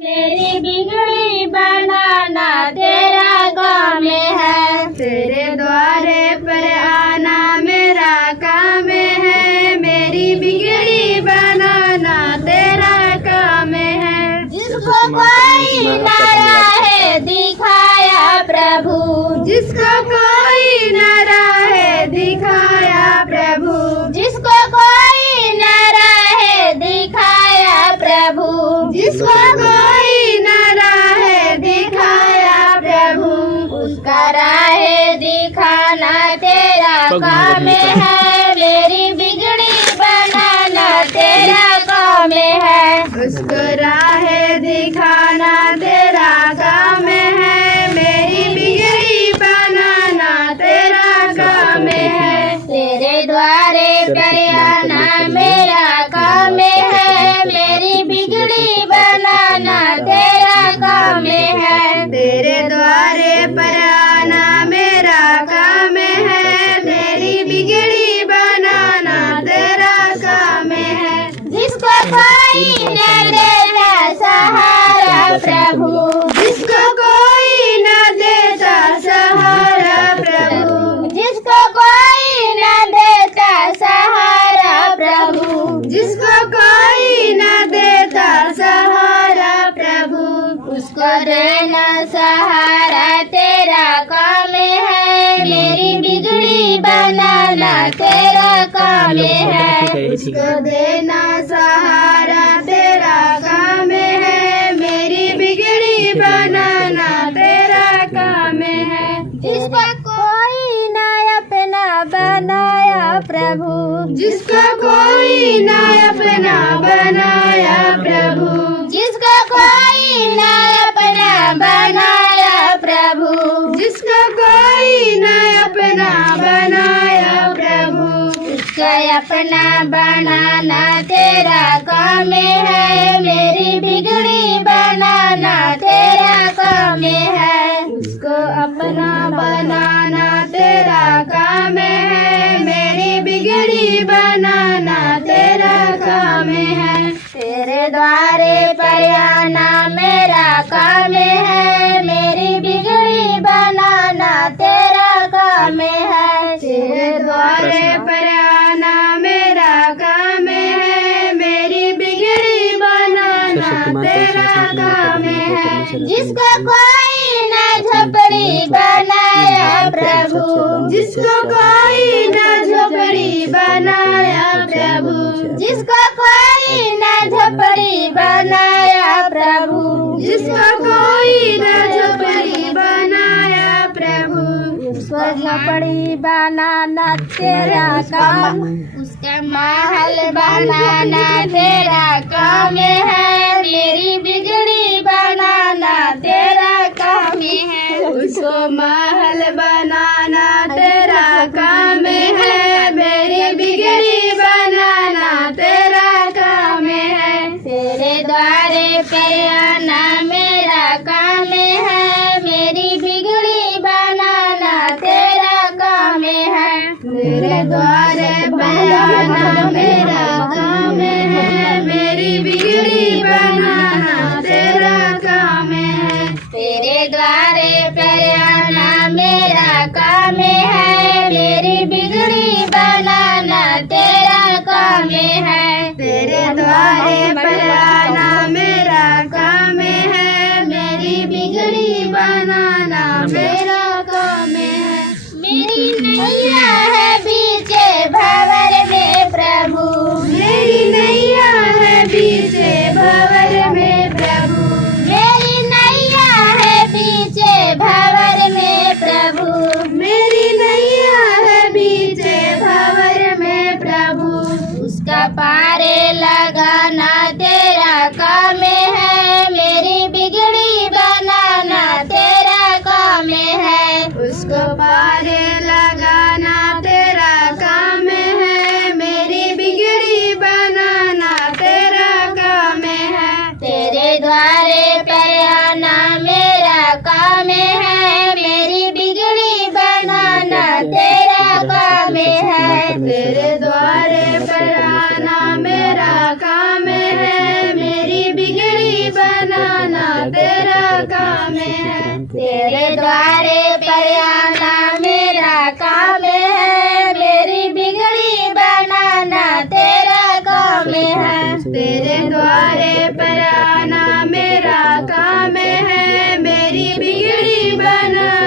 मेरी बिगड़ी बनाना तेरा काम है, तेरे द्वारे पर आना मेरा काम है। मेरी बिगड़ी बनाना तेरा काम है। जिसको कोई न राह दिखाया प्रभु, जिसको कोई न राह दिखाया प्रभु, जिसको कोई न राह दिखाया प्रभु, जिसको कोई न राह दिखाया प्रभु, उसका राह दिखाना तेरा काम है। मेरी बिगड़ी बनाना तेरा काम है, उसको राह दिखाना तेरा काम है। मेरी बिगड़ी बनाना तेरा काम है। तेरे द्वारे पर आना मेरा काम है, मेरी बिगड़ी बनाना तेरा काम है। तेरे द्वारे पर आना मेरा काम है। तेरी बिगड़ी बनाना तेरा काम है। जिसको कोई न देता सहारा प्रभु, जिसको कोई न देता सहारा प्रभु, जिसको कोई न देता सहारा प्रभु, जिसको कोई न देता सहारा प्रभु, उसको देना सहारा तेरा काम है। मेरी बिगड़ी बनाना तेरा काम है, उसको देना सहारा तेरा काम है। मेरी बिगड़ी बनाना तेरा काम है। जिसको कोई न अपना बनाया प्रभु, जिसको कोई न अपना बनाया प्रभु, जिसको कोई न अपना बनाया प्रभु, जिसको कोई न अपना बनाया प्रभु, उसका अपना बनाना तेरा काम है। मेरी बिगड़ी बनाना तेरा काम है, उसको अपना बनाना तेरा काम है। मेरी बिगड़ी बनाना तेरा काम है। तेरे द्वारे पर आना मेरा काम है, मेरी बिगड़ी बनाना तेरा काम है। तेरे द्वारे पर आना मेरा काम है। मेरी बिगड़ी बनाना तेरा काम है। जिसको कोई न झोपड़ी बनाया प्रभु, जिसको कोई न झोपड़ी बनाया प्रभु, जिसको कोई न झोपड़ी बनाया प्रभु, जिसको कोई न झोपड़ी बनाया प्रभु, उसको झोपड़ी बनाना तेरा काम, उसका महल बनाना तेरा काम है। मेरी बिगड़ी बनाना तेरा काम है, उसको महल बनाना तेरा काम है। मेरी बिगड़ी बनाना तेरा काम है। तेरे द्वारे पर आना मेरा काम है, मेरी बिगड़ी बनाना तेरा काम है। तेरे द्वारे पर आना मेरा काम है। मेरी बिगड़ी बनाना तेरा काम है। तेरे द्वारे पर आना मेरा काम है, मेरी बिगड़ी बनाना तेरा काम है। तेरे द्वारे पर आना मेरा काम है। मेरी बिगड़ी बनाना मेरा काम है। मेरी नैया है बीचे भंवर में प्रभु, मेरी नैया है बीचे भंवर में प्रभु, मेरी नैया है बीचे भंवर में प्रभु, मेरी नैया है बीचे भंवर में प्रभु, उसका पारे लगाना तेरे द्वारे पर आना मेरा काम है, मेरी बिगड़ी बनाना तेरा काम है। तेरे द्वारे पर आना मेरा काम है, मेरी बिगड़ी बनाना